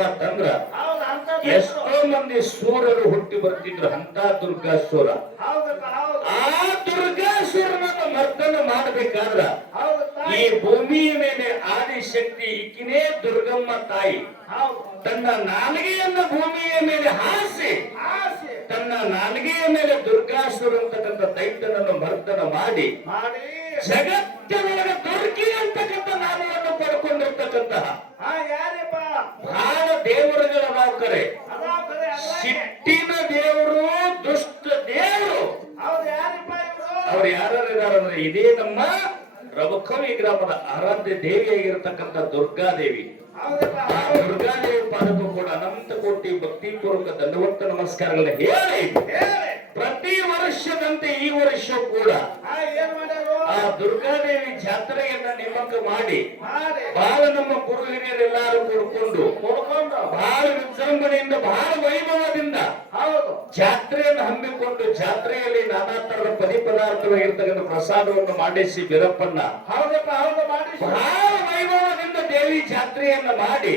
ಅಂತಂದ್ರ ಎಷ್ಟೋ ಮಂದಿ ಸೂರರು ಹುಟ್ಟಿ ಬರ್ತಿದ್ರು ಅಂತ ದುರ್ಗಾಸುರ. ಆ ದುರ್ಗಾಸುರನನ್ನ ಮರ್ದನ ಮಾಡಬೇಕಾದ್ರ ಈ ಭೂಮಿಯ ಮೇಲೆ ಆದಿಶಕ್ತಿ ಈಕಿನೇ ದುರ್ಗಮ್ಮ ತಾಯಿ. ತನ್ನ ನಾಲಿಗೆಯನ್ನ ಭೂಮಿಯ ಮೇಲೆ ಹಾಸಿ ತನ್ನ ನಾಲಿಗೆಯ ಮೇಲೆ ದುರ್ಗಾಸುರ ಅಂತಕ್ಕಂಥ ದೈತ್ಯನನ್ನು ಮರ್ದನ ಮಾಡಿ ಜಗತ್ತಿನೊಳಗೆ ದುರ್ಗಿ ಅಂತಕ್ಕಂಥ ನಾಮವನ್ನು ಪಡ್ಕೊಂಡಿರ್ತಕ್ಕಂತಹ ದೇವರುಗಳ ಕರೆ ಸಿಟ್ಟಿನ ದೇವರು ದುಷ್ಟ ದೇವರು. ಅವ್ರು ಯಾರು ಇದಾರಂದ್ರೆ ಇದೇ ನಮ್ಮ ರಬಕವಿ ಗ್ರಾಮದ ಆರಾಧ್ಯ ದೇವಿಯಾಗಿರ್ತಕ್ಕಂಥ ದುರ್ಗಾದೇವಿ ದುರ್ಗಾದೇವಿ ಪಾದಕ್ಕೂ ಕೂಡ ಅನಂತ ಕೋಟಿ ಭಕ್ತಿಪೂರ್ವಕ ದಂಡವತ್ತ ನಮಸ್ಕಾರಗಳನ್ನ ಹೇಳಿ. ಪ್ರತಿ ವರ್ಷದಂತೆ ಈ ವರ್ಷ ಕೂಡ ಆ ದುರ್ಗಾದೇವಿ ಜಾತ್ರೆಯನ್ನ ನೇಮಕ ಮಾಡಿ ಬಹಳ ನಮ್ಮ ಗುರು ಹಿರಿಯರೆಲ್ಲರೂ ಕೂಡ್ಕೊಂಡು ಕೊಡ್ಕೊಂಡು. ಬಹಳ ವಿಜೃಂಭಣೆಯಿಂದ ಬಹಳ ವೈಭವದಿಂದ ಹೌದು. ಜಾತ್ರೆಯನ್ನು ಹಮ್ಮಿಕೊಂಡು ಜಾತ್ರೆಯಲ್ಲಿ ನಾನಾ ತರದ ಪದಿ ಪದಾರ್ಥವಾಗಿರ್ತಕ್ಕಂಥ ಪ್ರಸಾದವನ್ನು ಮಾಡಿಸಿ ಬಿರಪ್ಪನ್ನ ಹೌದಪ್ಪ ಹೌದು ಮಾಡಿ ಬಹಳ ವೈಭವದಿಂದ ದೇವಿ ಜಾತ್ರೆಯನ್ನ ಮಾಡಿ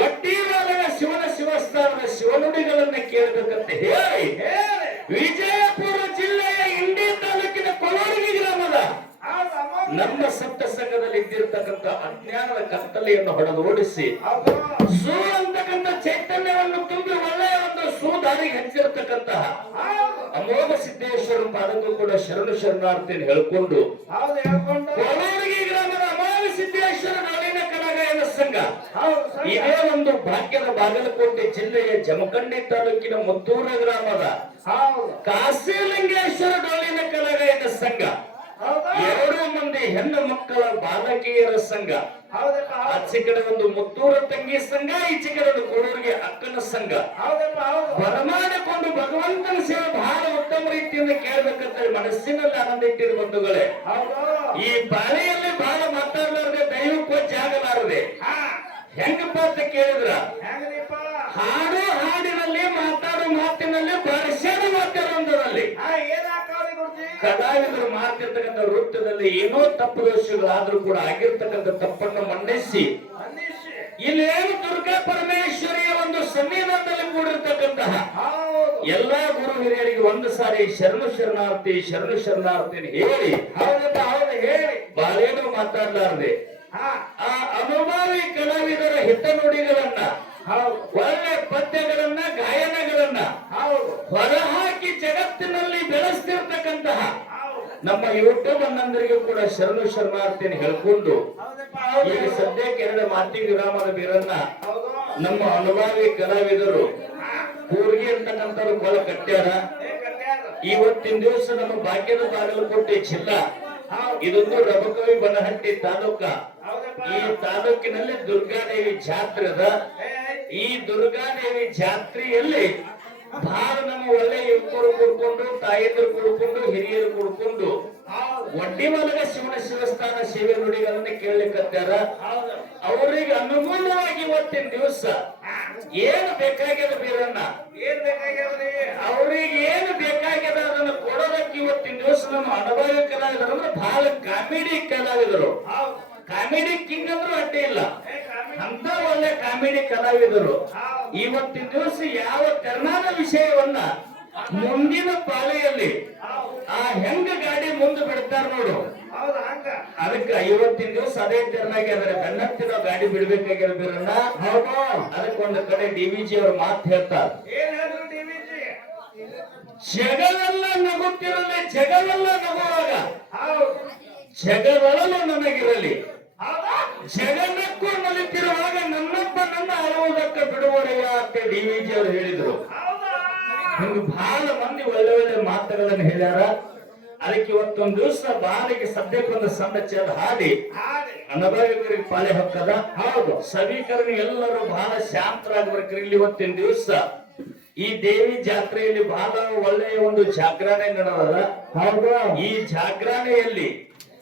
ಒಡ್ಡಿವಾಲನ ಶಿವನ ಶಿವಸ್ಥಾನದ ಶಿವನುಡಿಗಳನ್ನ ಕೇಳಬೇಕಂತ ಹೇಳಿ ಹೇಳಿ. ವಿಜಯಪುರ ನಮ್ಮ ಸಪ್ತ ಸಂಘದಲ್ಲಿ ಇದ್ದಿರ್ತಕ್ಕಂಥ ಅಜ್ಞಾನದ ಕತ್ತಲೆಯನ್ನು ಹೊಡೆದೋಡಿಸಿ ಓಡಿಸಿ ಸೂ ಅಂತಕ್ಕಂಥ ಚೈತನ್ಯವನ್ನು ತುಂಬಿ ಒಳ್ಳೆಯ ಒಂದು ಸೂದಾರಿಗೆ ಹಚ್ಚಿರತಕ್ಕಂತಹ ಅಮೋಘ ಸಿದ್ದೇಶ್ವರ ಪಾದಕ್ಕೂ ಕೂಡ ಶರಣು ಶರಣಾರ್ಥಿಯನ್ನು ಹೇಳ್ಕೊಂಡು ಕೊಳವರ್ಗಿ ಗ್ರಾಮದ ಅಮೋಘ ಸಿದ್ದೇಶ್ವರ ನಾಡಿನ ಕಲಾಗಾಯನ ಸಂಘ. ಇದೇ ಒಂದು ಭಾಗ್ಯದ ಬಾಗಲಕೋಟೆ ಜಿಲ್ಲೆಯ ಜಮಖಂಡಿ ತಾಲೂಕಿನ ಮುತ್ತೂರ ಗ್ರಾಮದ ಕಾಸಿಲಿಂಗೇಶ್ವರ ಡೋಲಿನ ಕಲಾಗಾಯನ ಸಂಘ. ಎರಡು ಮಂದಿ ಹೆಣ್ಣು ಮಕ್ಕಳ ಬಾಲಕಿಯರ ಸಂಘ. ಆಚೆ ಕಡೆ ಒಂದು ಮುತ್ತೂರ ತಂಗಿ ಸಂಘ ಈಚೆ ಕಡೆ ಒಂದು ಕೊಡೂರಿಗೆ ಅಕ್ಕನ ಸಂಘ. ಬರಮಾಡಿಕೊಂಡು ಭಗವಂತನ ಸೇವೆ ಬಹಳ ಉತ್ತಮ ರೀತಿಯಿಂದ ಕೇಳಬೇಕಂತ ಮನಸ್ಸಿನಲ್ಲಿ ಆನಂದ ಇಟ್ಟಿರು ಬಂಧುಗಳೇ, ಈ ಬಾಳೆಯಲ್ಲಿ ಬಹಳ ಮಾತಾಡಲಾರದೆ ದೈವಕ್ಕೂ ಜಾಗಲಾರದೆ. ಹೆಂಗಪ್ಪ ಅಂತ ಕೇಳಿದ್ರ? ಹಾಡು ಹಾಡಿನಲ್ಲಿ ಮಾತಾಡೋ ಮಾತಿನಲ್ಲಿ ಪರಿಸರ ಮಾತಾಡೋದ್ರಲ್ಲಿ ಕಲಾವಿದರು ಮಾಡ್ತಿರ್ತಕ್ಕಂಥ ವೃತ್ತದಲ್ಲಿ ಏನೋ ತಪ್ಪು ದೋಷಗಳಾದ್ರೂ ಕೂಡ ಆಗಿರ್ತಕ್ಕಂಥ ತಪ್ಪನ್ನು ಮನ್ನಿಸಿ. ಇಲ್ಲಿ ದುರ್ಗಾ ಪರಮೇಶ್ವರಿಯ ಒಂದು ಸನ್ನಿಧಾನದಲ್ಲಿ ಕೂಡಿರ್ತಕ್ಕಂತಹ. ಎಲ್ಲಾ ಗುರು ಹಿರಿಯರಿಗೆ ಒಂದು ಸಾರಿ ಶರಣು ಶರಣಾರ್ಥಿ ಶರಣು ಶರಣಾರ್ಥಿ ಹೇಳಿ. ಹೌದಪ್ಪ ಹೌದು ಹೇಳಿ. ಬಾಳೇನು ಮಾತಾಡ್ಲಾರ್ದೆ. ಆ ಅನುಭವಿ ಕಲಾವಿದರ ಹಿತನುಡಿಗಳನ್ನ ಹೌದು. ಕೂಡ ಶರಣು ಶರಣಾರ್ಥಿಯನ್ನು ಹೇಳ್ಕೊಂಡು ಈಗ ಸದ್ಯಕ್ಕೆ ಎರಡು ಮಾತಿಗೆ ವಿರಾಮದ ಬೀರನ್ನ ನಮ್ಮ ಅನುಭವಿ ಕಲಾವಿದರು ಕೂರ್ಗಿ ಅಂತಕ್ಕಂಥವ್ರು ಕೊಲ ಕಟ್ಟ್ಯಾರ. ಇವತ್ತಿನ ದಿವಸ ನಮ್ಮ ಭಾಗ್ಯದ ಬಾಗಲಕೋಟೆ ಜಿಲ್ಲಾ ಇದೊಂದು ರಬಕವಿ ಬನಹಟ್ಟಿ ತಾಲೂಕ. ಈ ತಾಲೂಕಿನಲ್ಲಿ ದುರ್ಗಾದೇವಿ ಜಾತ್ರೆ ಅದ. ಈ ದುರ್ಗಾದೇವಿ ಜಾತ್ರೆಯಲ್ಲಿ ಬಹಳ ನಮ್ಮ ಒಳ್ಳೆ ಯುವಕರು ಕೂಡ್ಕೊಂಡು ತಾಯಂದಿರು ಕೂಡ್ಕೊಂಡು ಹಿರಿಯರು ಕೂಡ್ಕೊಂಡು ಹೌದು ಒಡ್ಡಿಮಲಗ ಶಿವನ ಶಿವಸ್ಥಾನ ಸೇವೆ ನುಡಿಗಳನ್ನ ಕೇಳಲಿಕ್ಕತ್ತಾರ? ಅವರಿಗೆ ಅನುಗುಣವಾಗಿ ಇವತ್ತಿನ ದಿವಸ ಏನು ಬೇಕಾಗ್ಯದ ಬೀರಣ್ಣ? ಏನ್ ಬೇಕಾಗ್ಯದ್ರಿ ಅವ್ರಿಗೆ ಏನು ಬೇಕಾಗ್ಯದ ಅದನ್ನ ಕೊಡೋದಕ್ಕೆ ಇವತ್ತಿನ ದಿವಸ ನಮ್ಮ ಅನುಭವಿ ಕಲಾವಿದರು ಅಂದ್ರೆ ಬಹಳ ಕಾಮಿಡಿ ಕಲಾವಿದರು. ಕಾಮಿಡಿ ಕಿಂಗ್ ಅಂದ್ರೂ ಅಡ್ಡಿ ಇಲ್ಲ. ಅಂತ ಒಳ್ಳೆ ಕಾಮಿಡಿ ಕಲಾವಿದರು. ಇವತ್ತಿನ ದಿವಸ ಯಾವ ಕರ್ನಾಟಕ ವಿಷಯವನ್ನ ಮುಂದಿನ ಪಾಳೆಯಲ್ಲಿ ಆ ಹೆಂಗ ಗಾಡಿ ಮುಂದೆ ಬಿಡ್ತಾರ ನೋಡು? ಹೌದು ಹಂಗ. ಅದಕ್ಕೆ ಐವತ್ತಿನ ದಿವಸ ಅದೇ ತೆರನಾಗಿ ಅದರ ಬೆನ್ನತ್ತಿನ ಗಾಡಿ ಬಿಡ್ಬೇಕಾಗಿರ್ಬೇರನ್ನ ಹೌದು. ಅದಕ್ಕೆ ಒಂದು ಕಡೆ ಡಿ ವಿ ಜಿ ಅವ್ರ ಮಾತು ಹೇಳ್ತಾರೆ. ಏನ್ ಹೇಳಿದ್ರು ಟಿವಿಜಿ ಜಗವೆಲ್ಲ ನಗುತ್ತಿರಲಿ ಜಗವೆಲ್ಲ ನಗುವಾಗ. ಜಗದೊಳಲು ನನಗಿರಲಿ. ಜಗನಕ್ಕೂ ನಲಿತಿರುವಾಗ ನನ್ನೊಬ್ಬ ನನ್ನ ಅಳುವುದಕ್ಕೆ ಬಿಡುವರೆಯ ಅಂತ ಡಿ ವಿ ಜಿ ಅವರು ಹೇಳಿದ್ರು. ಹಿಂಗ ಬಹಳ ಮಂದಿ ಒಳ್ಳೆ ಒಳ್ಳೆ ಮಾತುಗಳನ್ನು ಹೇಳ್ಯಾರ. ಅದಕ್ಕೆ ಇವತ್ತೊಂದು ದಿವಸ ಬಾಲಿಗೆ ಸದ್ಯಕ್ಕೊಂದು ಸಣ್ಣ ಚೆಲ್ ಹಾಡಿ. ಅನುಭವಿಕರಿಗೆ ಪಾಳೆ ಹೊಕ್ಕದ. ಹೌದು. ಸಭಿಕರನ್ನು ಎಲ್ಲರೂ ಬಹಳ ಶಾಂತರಾಗಬೇಕ್ರಿ ಇಲ್ಲಿ ಇವತ್ತಿನ ದಿವಸ. ಈ ದೇವಿ ಜಾತ್ರೆಯಲ್ಲಿ ಬಹಳ ಒಳ್ಳೆಯ ಒಂದು ಜಾಗರಣೆ ನಡೆದ ಹೌದು. ಈ ಜಾಗರಣೆಯಲ್ಲಿ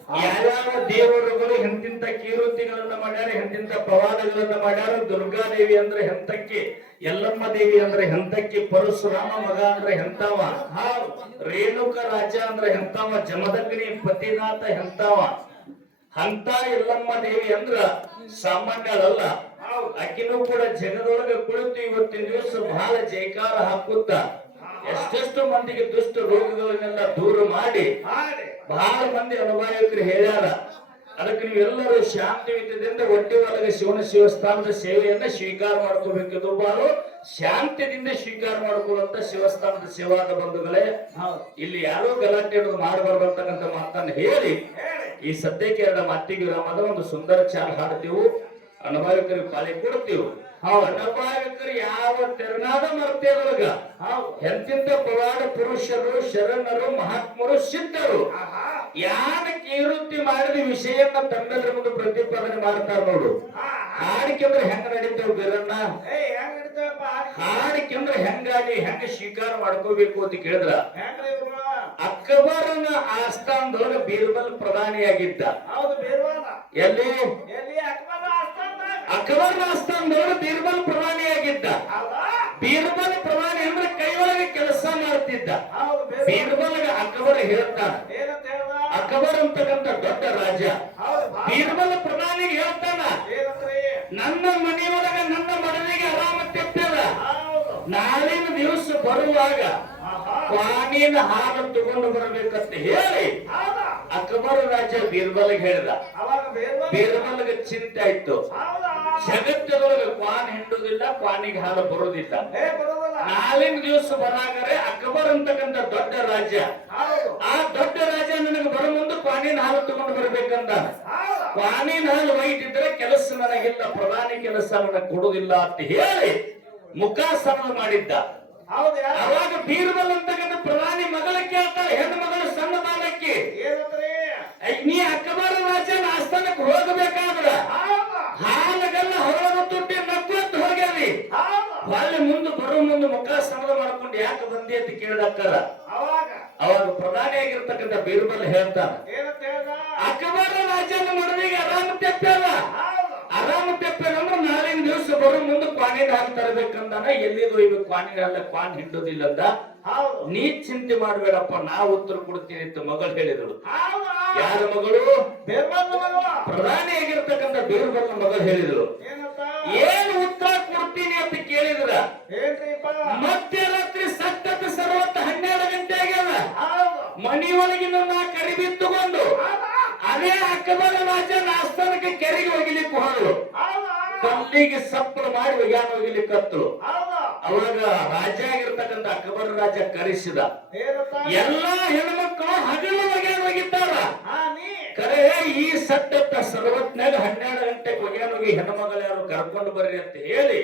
ಯಾವ್ಯಾವ ದೇವರುಗಳು ಎಂತಿಂತ ಕೀರುತಿಗಳನ್ನ ಮಾಡ್ಯಾರ, ಎಂತಿಂತ ಪ್ರವಾದಗಳನ್ನ ಮಾಡ್ಯಾರ ದುರ್ಗಾದೇವಿ ಅಂದ್ರೆ ಹೆಂತಕ್ಕೆ ಯಲ್ಲಮ್ಮ ದೇವಿ ಅಂದ್ರೆ ಹೆಂತಕ್ಕೆ ಪರಶುರಾಮ ಮಗ ಅಂದ್ರೆ ಹೆಂತಾವ ರೇಣುಕ ರಾಜ ಅಂದ್ರೆ ಹೆಂತಾವ ಜಮದಗ್ನಿ ಪತಿನಾಥ ಹೆಂತಾವ ಹಂತ ಎಲ್ಲಮ್ಮ ದೇವಿ ಅಂದ್ರ ಸಾಮಾನ್ಯಳಲ್ಲ. ಹೌದು ಆಕಿನೂ ಕೂಡ ಜನದೊಳಗ ಕುಳಿತು ಇವತ್ತಿನ ದಿವಸ ಬಹಳ ಜೈಕಾರ ಹಾಕುತ್ತ. ಎಷ್ಟೆಷ್ಟು ಮಂದಿಗೆ ದುಷ್ಟ ರೋಗಗಳನ್ನೆಲ್ಲ ದೂರ ಮಾಡಿ. ಬಹಳ ಮಂದಿ ಅನುಭಾವಿಕರು ಹೇಳ್ಯಾರ. ಅದಕ್ಕೆ ನೀವೆಲ್ಲರೂ ಶಾಂತಿಯುತದಿಂದ ಒಟ್ಟಿ ಒಳಗೆ ಶಿವನ ಶಿವಸ್ಥಾನದ ಸೇವೆಯನ್ನ ಸ್ವೀಕಾರ ಮಾಡ್ಕೋಬೇಕಿದ್ರು ಬಾರು. ಶಾಂತಿಯಿಂದ ಸ್ವೀಕಾರ ಮಾಡ್ಕೊಳ್ಳುವಂತ ಶಿವಸ್ಥಾನದ ಸೇವಾದ ಬಂಧುಗಳೇ ಇಲ್ಲಿ ಯಾರೋ ಗಲಾಟೆ ಹಿಡಿದು ಮಾಡಬಾರ್ದಂತಕ್ಕಂತ ಮಾತನ್ನು ಹೇಳಿ ಈ ಸದ್ಯಕ್ಕೆ ಎರಡ ಮತ್ತಿಗೆ ರಾಮದ ಒಂದು ಸುಂದರ ಚಾಲ್ ಹಾಡ್ತೀವಿ. ಅನುಭಾವಿಕರಿಗೆ ಪಾಲಿ ಕೊಡ್ತೀವಿ. ಅನುಭವಿಕರು ಯಾವ ತೆರನಾದ ಮರ್ತೇದೊಳಗ ಹೌದು. ಎಂತಿಂತ ಪವಾಡ ಪುರುಷರು ಶರಣರು ಮಹಾತ್ಮರು ಸಿದ್ಧರು. ಯಾರ ಕೀರುತಿ ಮಾಡಿದ ವಿಷಯನ್ನ ತಂದಲ್ಲಿ ಮುಂದೆ ಪ್ರತಿಪಾದನೆ ಮಾಡ್ತಾರ ನೋಡು. ಹಾಡಿಕೆಂದ್ರೆ ಹೆಂಗ ನಡೀತಾವ ಬೀರಣ್ಣ ಹಾಡಿಕೆಂದ್ರೆ ಹೆಂಗಾಗಿ ಹೆಂಗ ಸ್ವೀಕಾರ ಮಾಡ್ಕೋಬೇಕು ಅಂತ ಕೇಳಿದ್ರ. ಅಕ್ಬರನ ಆಸ್ಥಾನದೊಳಗ ಬೀರ್ಬಲ್ ಪ್ರಧಾನಿಯಾಗಿದ್ದ. ಎಲ್ಲಿ? ಅಕ್ಬರನ ಆಸ್ಥಾನದೊಳಗ. ಬೀರ್ಬಲ್ ಪ್ರಧಾನಿಯಾಗಿದ್ದ. ಬೀರ್ಬಲ್ ಪ್ರಧಾನಿ ಅಂದ್ರೆ ಕೈ ಒಳಗೆ ಕೆಲಸ ಮಾಡ್ತಿದ್ದ. ಬೀರ್ಬಲ್ಗೆ ಅಕ್ಬರ್ ಹೇಳ್ತಾನ. ಅಕ್ಬರ್ ಅಂತಕ್ಕಂಥ ದೊಡ್ಡ ರಾಜ್ಯ. ಬೀರ್ಬಲ್ ಪ್ರಧಾನಿಗೆ ಹೇಳ್ತಾನ ನನ್ನ ಮನೆಯೊಳಗ ನನ್ನ ಮಡದಿಗೆ ಆರಾಮ ಹೌದು. ನಾಳಿನ ದಿವಸ ಬರುವಾಗ ಪಾನಿನ ಹಾಲು ತಗೊಂಡು ಬರಬೇಕಂತ ಹೇಳಿ ಅಕ್ಬರ್ ರಾಜ ಬೀರ್ಬಲ್ಗೆ ಹೇಳ್ದ. ಬೀರ್ಬಲ್ಗೆ ಚಿಂತೆ ಆಯ್ತು. ಹೌದಾ? ಜಗತ್ತದೊಳಗೆ ಕ್ವಾನ್ ಹಿಂಡುದಿಲ್ಲ ಕ್ವಾನಿಗೆ ಹಾಲು ಬರುದಿಲ್ಲ. ನಾಳಿನ ದಿವಸ ಬರಾಗರೆ ಅಕ್ಬರ್ ಅಂತಕ್ಕಂಥ ದೊಡ್ಡ ರಾಜ್ಯ. ಆ ದೊಡ್ಡ ರಾಜ ನನಗೆ ಬರೋ ಮುಂದೆ ಕ್ವಾನಿನ ಹಾಲು ತಗೊಂಡು ಬರ್ಬೇಕಂದ. ಕ್ವಾನಿನ ಹಾಲು ಒಯ್ದಿದ್ರೆ ಕೆಲಸ ನನಗಿಲ್ಲ ಪ್ರಧಾನಿ ಕೆಲಸ ನನಗೆ ಕೊಡುದಿಲ್ಲ ಅಂತ ಹೇಳಿ ಮುಖಾಸನ ಮಾಡಿದ್ದ. ಅವಾಗ ಬೀರ್ಬಲ್ ಅಂತಕ್ಕಂಥ ಪ್ರಧಾನಿ ಮಗಳ ಕೇಳ್ತಾಳೆ ಹೆಣ್ಣು ಮಗಳು ಸಣ್ಣ ಐ, ನೀ ಅಕ್ಕಬಾರ ರಾಜನ ಆಸ್ಥಾನಕ್ಕೆ ಹೋಗಬೇಕಾದ್ರ. ಹಾಲಗೆಲ್ಲ ಹೊರಗ ತುಟ್ಟಿ ನಕ್ಕೊಂತ ಹೋಗ್ಯಾರಿ. ಅಲ್ಲಿ ಮುಂದೆ ಬರೋ ಮುಂದೆ ಮುಖ ಸಮಲ ಮಾಡ್ಕೊಂಡು ಯಾಕೆ ಬಂದಿ ಅಂತ ಕೇಳಿದಕ್ಕಾರ. ಅವಾಗ. ಅವಾಗ ಪ್ರಧಾನಿ ಆಗಿರ್ತಕ್ಕಂಥ ಬೀರ್ಬಲ್ ಹೇಳ್ತಾನ ಹೇಳ್ದ ಅಕ್ಬರ ರಾಜನ ಮಡವಿಗೆ ಆರಾಮ ತೆಪ್ಪಲ್ಲ ಆರಾಮ ತೆಪ್ಪಲ್ಲ ಅಂದ್ರೆ ನಾಳಿನ ದಿವಸ ಬರೋ ಮುಂದೆ ಕ್ವಾನಿನ ಹಾಲು ತರಬೇಕಂದಾನ ಎಲ್ಲಿದು ಇವ ಕ್ವಾನಿನ ಹಾಲ ಕ್ವಾನ್ ಹಿಂಡುದಿಲ್ಲ ಹೌದು ನೀ ಚಿಂತೆ ಮಾಡಬೇಡಪ್ಪ ನಾ ಉತ್ತರ ಕೊಡ್ತೀನಿ ಅಂತ ಮಗಳು ಹೇಳಿದಳು. ಯಾರ ಮಗಳು? ಪ್ರಧಾನಿ ಆಗಿರ್ತಕ್ಕಂಥ ಬೀರ್ಬಲ್ ಮಗಳು ಹೇಳಿದಳು. ಏನ್ ಉತ್ತರ ಕೊಡ್ತೀನಿ ಅಂತ ಕೇಳಿದ್ರ? ಮತ್ತೆ ರಾತ್ರಿ ಸತ್ತದ ಸರ್ವತ್ತ ಹನ್ನೆರಡು ಗಂಟೆ ಆಗ್ಯದ? ಮನೆಯೊಳಗಿನ ನಾ ಕರಿಬಿ ತಗೊಂಡು ಅದೇ ಅಕ್ಬರ ರಾಜನ ಆಸ್ಥಾನಕ್ಕೆ ಕೆರೆಗೆ ಹೋಗಿಲಿಕ್ಕೆ ಹೋದ್ರು. ಹೌದಾ? ಕಲ್ಲಿಗೆ ಸಪ್ಪಳ ಮಾಡಿ ಒಗ್ಯಾನ ಹೋಗಿಲಿಕ್ಕೆ ಹತ್ತಳು ಹೌದಾ? ಅವಾಗ ರಾಜ ಆಗಿರ್ತಕ್ಕಂಥ ಅಕ್ಕಬರ ರಾಜ ಕರೆಸಿದ ಎಲ್ಲಾ ಹೆಣ್ಮಕ್ಕಳು ಹಗಲು ಒಗ್ಯಾನ ಒಗಿತಾರ ಹಾ ನೀ? ಕರೆ ಈ ಸಟ್ಟತ್ತ ಸರ್ವತ್ನಾಗ ಹನ್ನೆರಡು ಗಂಟೆಗೆ ಒಗ್ಯಾನ ಹೋಗಿ ಹೆಣ್ಮಗಳು ಯಾರು ಕರ್ಕೊಂಡು ಬರ್ರಿ ಅಂತ ಹೇಳಿ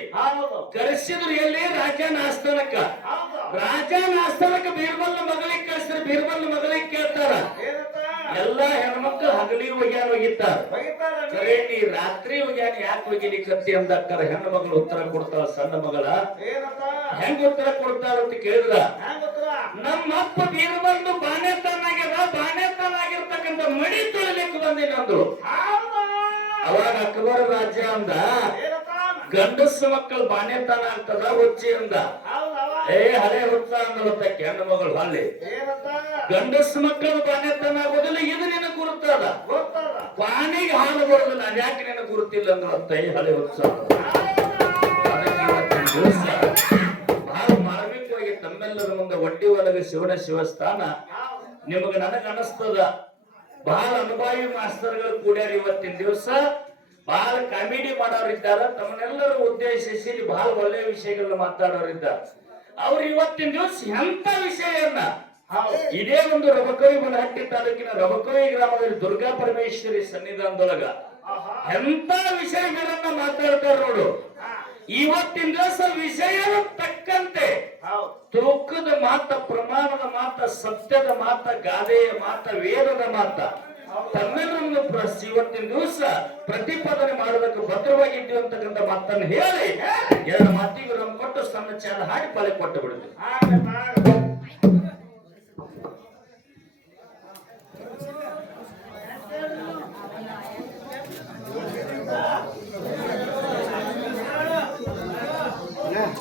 ಕರೆಸಿದ್ರು ಎಲ್ಲಿ? ರಾಜನ ಆಸ್ಥಾನಕ್ಕ. ರಾಜನ ಆಸ್ಥಾನಕ್ಕೆ ಬೀರ್ಬಲ್ ಮಗಳಿಗೆ ಕಳಿಸಿದ್ರೆ ಬೀರ್ಬಲ್ ಮಗಳಿಗೆ ಕೇಳ್ತಾರ. ಹೆಣ್ಮಕ್ಳು ಹಗಲಿ ಒಗ್ಯಾನ ಒಗಿತಾರ ರಾತ್ರಿ ನೀ ಕರೆ ನೀ ರಾತ್ರಿ ಒಗ್ಯಾನ ಯಾಕೆ ಒಗಿಲಿಕತ್ತಿ ಅಂದಕ್ಕರ? ಹೆಣ್ಣು ಮಗಳು ಉತ್ತರ ಕೊಡ್ತಾಳ ಸಣ್ಣ ಮಗಳ. ಹೆಂಗ ಉತ್ತರ ಕೊಡ್ತಾರ ಅಂತ ಕೇಳಿದ್ರ ನಮ್ಮ ಅಪ್ಪ ಆಗ್ಯದ ಬಾನೆತನಾಗ್ಯದ ಬಾನೆತನಾಗಿರ್ತಕ್ಕಂಥ ಮಣಿ ತೊಳಿಲಿಕ್ಕೆ ಬಂದಿನ ಅಂದ್ರು ಅವಾಗ ಅಕ್ಬರ ರಾಜ್ಯ ಅಂದ ಗಂಡಸ ಮಕ್ಕಳು ಬಾನೆತನ ಅಂತದ ಹುಚ್ಚಿ ಅಂದ. ಏ ಹಳೆ ಹುಚ್ಚ ಅಂದಳತ್ತ ಹೆಣ್ಣು ಮಗಳು ಹಳ್ಳಿ. ಗಂಡಸ ಮಕ್ಕಳು ಬಾನೆತನ ಆಗೋದಿಲ್ಲ ಇದು ನಿನ್ನ ಗುರುತದ. ಪಾನಿಗೆ ಹಾಲು ಬರೋದಿಲ್ಲ ಯಾಕೆ ನಿನ್ನ ಗುರುತಿಲ್ಲ ಅಂದ್ರಂತ ಈ ಹಳೆ ಇವತ್ತಿನ ಬಹಳ ಮಾರ್ಮಿಕವಾಗಿ ತಮ್ಮೆಲ್ಲರ ಮುಂದೆ ಒಡ್ಡಿ ಒಳಗೆ ಶಿವನ ಶಿವಸ್ಥಾನ. ನಿಮಗೆ ನನಗೆ ಅನಸ್ತದ. ಬಹಳ ಅನುಭವಿ ಮಾಸ್ತರ್ಗಳು ಕೂಡ್ಯಾರ ಇವತ್ತಿನ ದಿವಸ. ಬಹಳ ಕಾಮಿಡಿ ಮಾಡೋರಿದ್ದಾರೆ ತಮ್ಮನ್ನೆಲ್ಲರೂ ಉದ್ದೇಶಿಸಿ ಬಹಳ ಒಳ್ಳೆಯ ವಿಷಯಗಳನ್ನ ಮಾತಾಡೋರಿದ್ದಾರೆ. ಅವ್ರು ಇವತ್ತಿನ ದಿವಸ ಎಂತ ವಿಷಯನ್ನ ಇದೇ ಒಂದು ರಬಕವಿ ಬನಹಟ್ಟಿ ತಾಲೂಕಿನ ರಬಕವಿ ಗ್ರಾಮದಲ್ಲಿ ದುರ್ಗಾ ಪರಮೇಶ್ವರಿ ಸನ್ನಿಧಾನದೊಳಗ. ಎಂತ ವಿಷಯಗಳನ್ನ ಮಾತಾಡ್ತಾರ ನೋಡು. ಇವತ್ತಿನ ದಿವಸ ವಿಷಯ ತಕ್ಕಂತೆ. ತೂಕದ ಮಾತ ಪ್ರಮಾಣದ ಮಾತ ಸತ್ಯದ ಮಾತ ಗಾದೆಯ ಮಾತ ವೇದದ ಮಾತ. ತನ್ನೆದುರನ್ನು ಇವತ್ತಿನ ದಿವಸ ಪ್ರತಿಪಾದನೆ ಮಾಡೋದಕ್ಕೆ ಭದ್ರವಾಗಿದ್ದೀವಿ ಅಂತಕ್ಕಂಥ ಮಾತನ್ನು ಹೇಳಿ ಎರಡು ಮಾತಿಗೆ ನಮ್ಮ ಕೊಟ್ಟು ಸಣ್ಣ ಚಾಲ ಹಾಡಿ ಪಾಲೆ ಕೊಟ್ಟು ಬಿಡುತ್ತೆ Yeah,